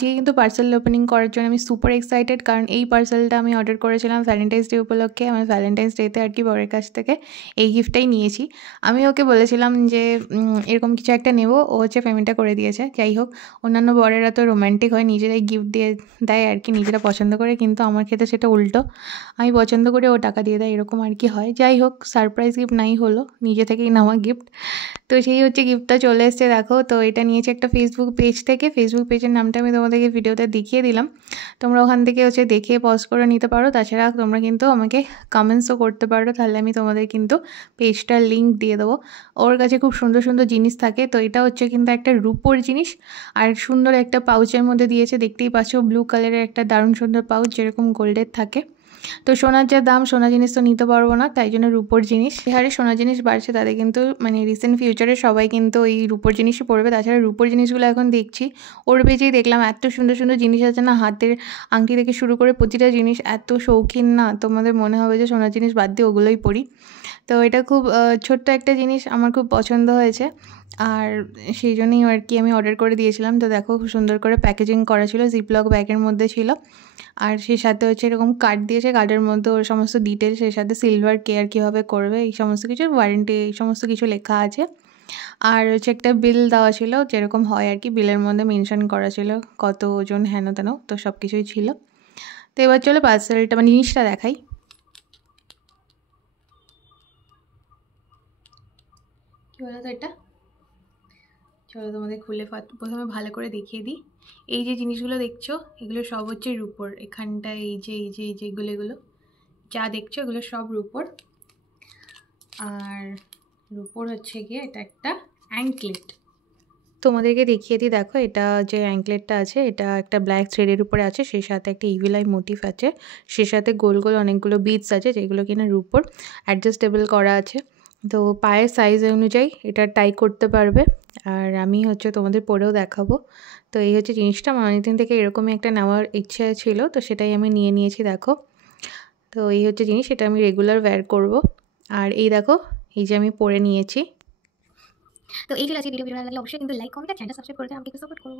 আজকে কিন্তু parcel opening করার জন্য আমি সুপার এক্সাইটেড, কারণ এই পার্সেলটা আমি অর্ডার করেছিলাম ভ্যালেন্টাইন্স ডে উপলক্ষে। আমি ভ্যালেন্টাইন্স ডেতে আর কি বরের কাছ থেকে এই গিফটটাই নিয়েছি। আমি ওকে বলেছিলাম যে এরকম কিছু একটা নেব, ও হচ্ছে পেমেন্টটা করে দিয়েছে। যাই হোক, অন্যান্য বরেরা তো রোম্যান্টিক হয়, নিজেরাই গিফট দিয়ে দেয় আর কি, নিজেরা পছন্দ করে, কিন্তু আমার ক্ষেত্রে সেটা উল্টো। আমি পছন্দ করে ও টাকা দিয়ে দেয়, এরকম আর কি হয়। যাই হোক, সারপ্রাইজ গিফট নাই হলো, নিজে থেকেই নেওয়া গিফট। তো সেই হচ্ছে গিফটটা চলে এসছে দেখো। তো এটা নিয়েছি একটা ফেসবুক পেজ থেকে। ফেসবুক পেজের নামটা আমি তোমাদেরকে ভিডিওতে দেখিয়ে দিলাম, তোমরা ওখান থেকে হচ্ছে দেখে পজ করে নিতে পারো। তাছাড়া তোমরা কিন্তু আমাকে কমেন্টসও করতে পারো, তাহলে আমি তোমাদের কিন্তু পেজটার লিঙ্ক দিয়ে দেবো। ওর কাছে খুব সুন্দর সুন্দর জিনিস থাকে। তো এটা হচ্ছে কিন্তু একটা রূপোর জিনিস, আর সুন্দর একটা পাউচের মধ্যে দিয়েছে, দেখতেই পাচ্ছ ব্লু কালারের একটা দারুণ সুন্দর পাউচ, যেরকম গোল্ডের থাকে। তো সোনার যা দাম, সোনা জিনিস তো নিতে পারবো না, তাই জন্য রূপোর জিনিস। যে হারে সোনা জিনিস বাড়ছে, তাদের কিন্তু মানে রিসেন্ট ফিউচারে সবাই কিন্তু এই রূপোর জিনিসই পড়বে। তাছাড়া রূপোর জিনিসগুলো এখন দেখছি ওর পেজেই দেখলাম, এত সুন্দর সুন্দর জিনিস আছে না, হাতের আংটি থেকে শুরু করে প্রতিটা জিনিস এত শৌখিন না, তোমাদের মনে হবে যে সোনার জিনিস বাদ দিয়ে ওগুলোই পরি। তো এটা খুব ছোট্ট একটা জিনিস, আমার খুব পছন্দ হয়েছে, আর সেই জন্যই আর কি আমি অর্ডার করে দিয়েছিলাম। তো দেখো, খুব সুন্দর করে প্যাকেজিং করা ছিল, জিপলক ব্যাগের মধ্যে ছিল। আর সেই সাথে হচ্ছে এরকম কার্ড দিয়েছে, কার্ডের মধ্যে ওর সমস্ত ডিটেলস, সেই সাথে সিলভার কেয়ার কীভাবে করবে এই সমস্ত কিছু, ওয়ারেন্টি, এই সমস্ত কিছু লেখা আছে। আর হচ্ছে একটা বিল দেওয়া ছিল, যেরকম হয় আর কি, বিলের মধ্যে মেনশন করা ছিল কত ওজন, হেন তেন, তো সব কিছুই ছিল। তো এবার চলো পার্সেলটা মানে জিনিসটা দেখাই। কী বলো তো এটা, চলো তোমাদের খুলে প্রথমে ভালো করে দেখিয়ে দিই। এই যে জিনিসগুলো দেখছো, এগুলো সব হচ্ছে রূপোর। এখানটা এই যে এগুলো যা দেখছো, এগুলো সব রূপোর। আর রূপোর হচ্ছে গিয়ে এটা একটা অ্যাঙ্কলেট, তোমাদেরকে দেখিয়ে দিই। দেখো, এটা যে অ্যাঙ্কলেটটা আছে, এটা একটা ব্ল্যাক থ্রেডের উপরে আছে, সেই সাথে একটা ইভিল-আই মোটিভ আছে, সেই সাথে গোল গোল অনেকগুলো বিটস আছে, যেগুলো কিনা রূপোর, অ্যাডজাস্টেবল করা আছে। তো পায়ের সাইজ অনুযায়ী এটা টাই করতে পারবে। আর আমি হচ্ছে তোমাদের পরেও দেখাবো। তো এই হচ্ছে জিনিসটা, আমার অনেকদিন থেকে এরকমই একটা নেওয়ার ইচ্ছে ছিল, তো সেটাই আমি নিয়ে নিয়েছি। দেখো, তো এই হচ্ছে জিনিস, এটা আমি রেগুলার ওয়্যার করব। আর এই দেখো, এই যে আমি পরে নিয়েছি। তো এই ছিল আজকে ভিডিও ভালো লাগলে অবশ্যই কিন্তু লাইক, কমেন্ট আর চ্যানেল সাবস্ক্রাইব করে আমাকে সাপোর্ট করো।